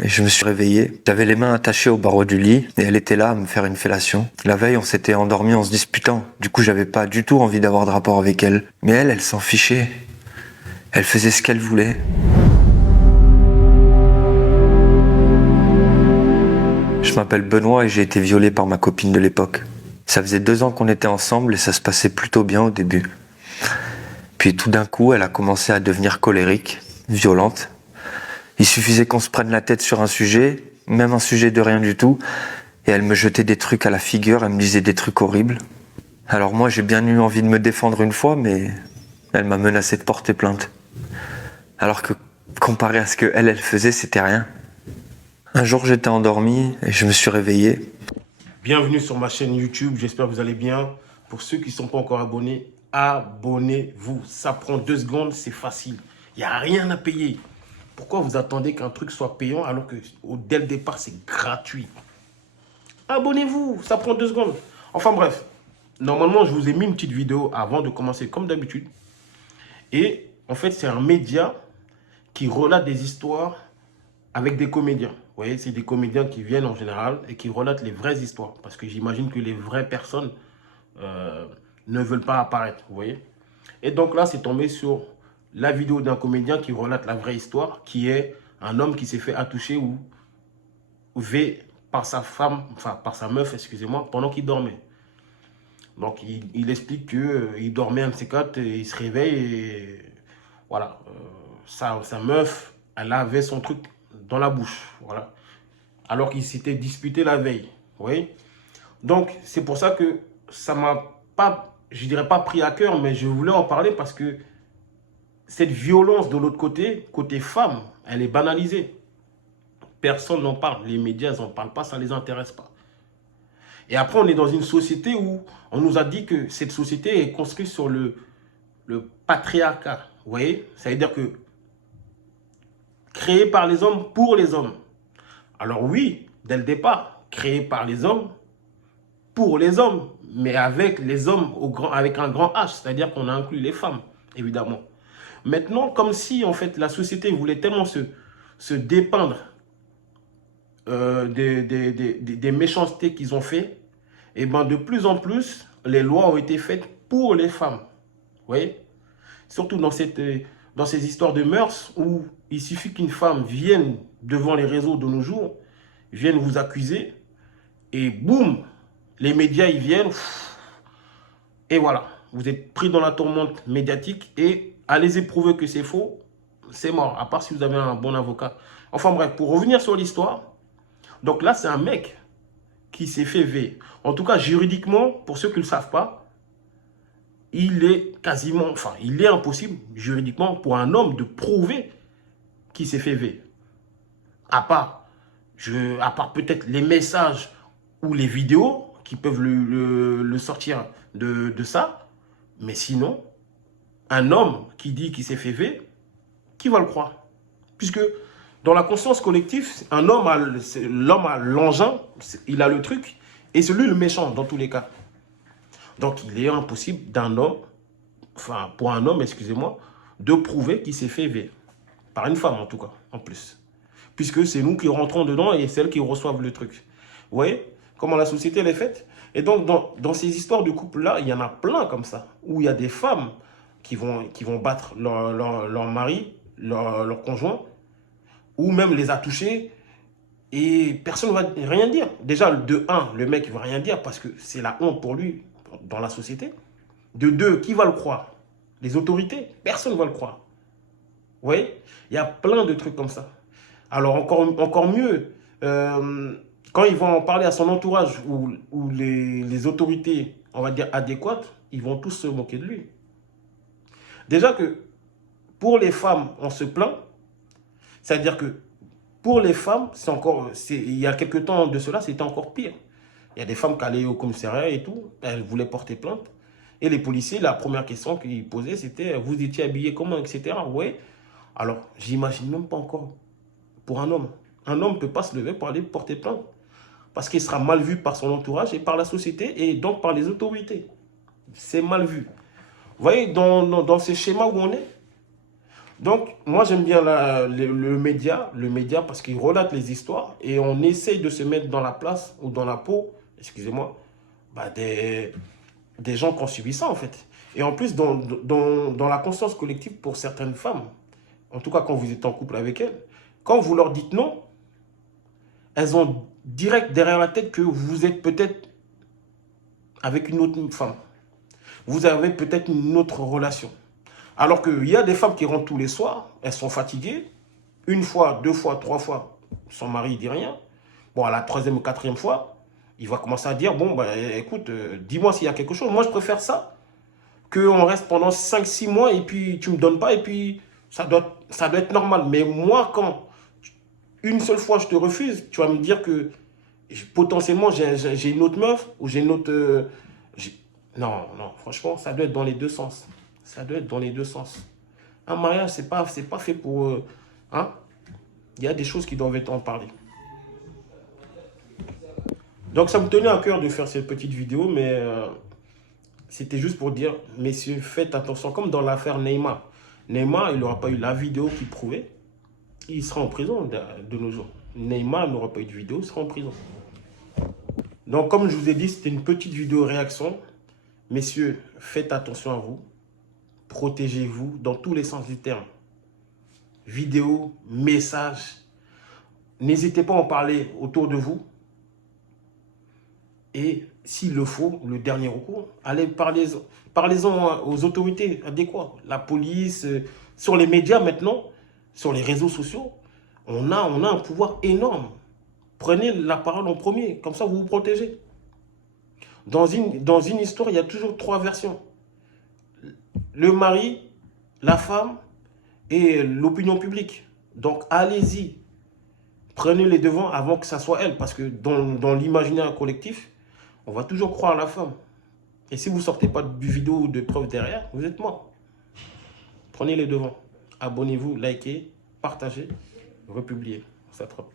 Et je me suis réveillé. J'avais les mains attachées au barreau du lit et elle était là à me faire une fellation. La veille, on s'était endormis en se disputant. Du coup, j'avais pas du tout envie d'avoir de rapport avec elle. Mais elle s'en fichait. Elle faisait ce qu'elle voulait. Je m'appelle Benoît et j'ai été violé par ma copine de l'époque. Ça faisait 2 ans qu'on était ensemble et ça se passait plutôt bien au début. Puis tout d'un coup, elle a commencé à devenir colérique, violente. Il suffisait qu'on se prenne la tête sur un sujet, même un sujet de rien du tout, et elle me jetait des trucs à la figure, elle me disait des trucs horribles. Alors moi, j'ai bien eu envie de me défendre une fois, mais elle m'a menacé de porter plainte. Alors que, comparé à ce que elle faisait, c'était rien. Un jour, j'étais endormi et je me suis réveillé. Bienvenue sur ma chaîne YouTube, j'espère que vous allez bien. Pour ceux qui ne sont pas encore abonnés, abonnez-vous. Ça prend 2 secondes, c'est facile. Il n'y a rien à payer. Pourquoi vous attendez qu'un truc soit payant alors que dès le départ, c'est gratuit? Abonnez-vous, ça prend 2 secondes. Enfin bref, normalement, je vous ai mis une petite vidéo avant de commencer comme d'habitude. Et en fait, c'est un média qui relate des histoires avec des comédiens. Vous voyez, c'est des comédiens qui viennent en général et qui relatent les vraies histoires. Parce que j'imagine que les vraies personnes ne veulent pas apparaître, vous voyez. Et donc là, c'est tombé sur la vidéo d'un comédien qui relate la vraie histoire, qui est un homme qui s'est fait attoucher ou par sa femme, enfin par sa meuf, excusez-moi, pendant qu'il dormait. Donc il explique qu'il dormait un de ces quatre, et il se réveille et voilà, sa meuf, elle avait son truc dans la bouche, voilà. Alors qu'il s'était disputé la veille, vous voyez. Donc c'est pour ça que ça m'a pas, je dirais pas pris à cœur, mais je voulais en parler parce que cette violence de l'autre côté, côté femme, elle est banalisée. Personne n'en parle, les médias n'en parlent pas, ça ne les intéresse pas. Et après, on est dans une société où on nous a dit que cette société est construite sur le patriarcat. Vous voyez? Ça veut dire que créé par les hommes pour les hommes. Alors oui, dès le départ, créé par les hommes pour les hommes, mais avec les hommes avec un grand H, c'est-à-dire qu'on a inclus les femmes, évidemment. Maintenant, comme si en fait la société voulait tellement se dépeindre des méchancetés qu'ils ont fait, et ben de plus en plus, les lois ont été faites pour les femmes. Vous voyez? Surtout dans ces histoires de mœurs où il suffit qu'une femme vienne devant les réseaux de nos jours, vienne vous accuser, et boum, les médias y viennent, et voilà, vous êtes pris dans la tourmente médiatique, et allez-y prouver que c'est faux, c'est mort, à part si vous avez un bon avocat. Enfin bref, pour revenir sur l'histoire, donc là, c'est un mec qui s'est fait V. En tout cas, juridiquement, pour ceux qui ne le savent pas, il est impossible, juridiquement, pour un homme de prouver qu'il s'est fait V. À part peut-être les messages ou les vidéos qui peuvent le sortir de ça. Mais sinon, un homme qui dit qu'il s'est fait V, qui va le croire? Puisque dans la conscience collective, l'homme a l'engin, il a le truc, et c'est lui le méchant dans tous les cas. Donc il est impossible pour un homme, excusez-moi, de prouver qu'il s'est fait V. Par une femme en tout cas, en plus. Puisque c'est nous qui rentrons dedans et celles qui reçoivent le truc. Vous voyez comment la société elle est faite? Et donc dans ces histoires de couple-là, il y en a plein comme ça, où il y a des femmes qui vont battre leur mari, leur conjoint, ou même les attoucher, et personne ne va rien dire. Déjà, de 1, le mec ne va rien dire parce que c'est la honte pour lui dans la société. De 2, qui va le croire? Les autorités? Personne ne va le croire. Vous voyez? Il y a plein de trucs comme ça. Alors, encore mieux, quand ils vont en parler à son entourage ou les autorités, on va dire, adéquates, ils vont tous se moquer de lui. Déjà que pour les femmes, on se plaint. C'est-à-dire que pour les femmes, il y a quelques temps de cela, c'était encore pire. Il y a des femmes qui allaient au commissariat et tout, elles voulaient porter plainte. Et les policiers, la première question qu'ils posaient, c'était « Vous étiez habillé comment ?» etc. Oui. Alors, j'imagine même pas encore pour un homme. Un homme ne peut pas se lever pour aller porter plainte. Parce qu'il sera mal vu par son entourage et par la société et donc par les autorités. C'est mal vu. Vous voyez, dans ce schéma où on est, Donc, moi, j'aime bien le média parce qu'il relate les histoires et on essaye de se mettre dans la place ou dans la peau, excusez-moi, bah, des gens qui ont subi ça, en fait. Et en plus, dans la conscience collective pour certaines femmes, en tout cas quand vous êtes en couple avec elles, quand vous leur dites non, elles ont direct derrière la tête que vous êtes peut-être avec une autre femme. Vous avez peut-être une autre relation. Alors qu'il y a des femmes qui rentrent tous les soirs, elles sont fatiguées, une fois, deux fois, trois fois, son mari ne dit rien. Bon, à la troisième ou quatrième fois, il va commencer à dire, bon, bah, écoute, dis-moi s'il y a quelque chose. Moi, je préfère ça, qu'on reste pendant 5-6 mois et puis tu ne me donnes pas et puis ça doit être normal. Mais moi, quand une seule fois je te refuse, tu vas me dire que potentiellement j'ai une autre meuf ou j'ai une autre... non, non, franchement, ça doit être dans les deux sens. Ça doit être dans les deux sens. Un mariage, c'est pas fait pour... hein? Il y a des choses qui doivent être en parler. Donc ça me tenait à cœur de faire cette petite vidéo, mais c'était juste pour dire, messieurs, faites attention, comme dans l'affaire Neymar. Neymar, il n'aura pas eu la vidéo qui prouvait, il sera en prison de nos jours. Neymar n'aura pas eu de vidéo, il sera en prison. Donc comme je vous ai dit, c'était une petite vidéo réaction. Messieurs, faites attention à vous, protégez-vous dans tous les sens du terme. Vidéo, message, n'hésitez pas à en parler autour de vous. Et s'il le faut, le dernier recours, allez parlez-en aux autorités adéquates. La police, sur les médias maintenant, sur les réseaux sociaux, on a un pouvoir énorme. Prenez la parole en premier, comme ça vous vous protégez. Dans une histoire, il y a toujours 3 versions. Le mari, la femme et l'opinion publique. Donc allez-y, prenez les devants avant que ça soit elle. Parce que dans l'imaginaire collectif, on va toujours croire la femme. Et si vous ne sortez pas de vidéo ou de preuves derrière, vous êtes mort. Prenez les devants. Abonnez-vous, likez, partagez, republiez. Ça attrape.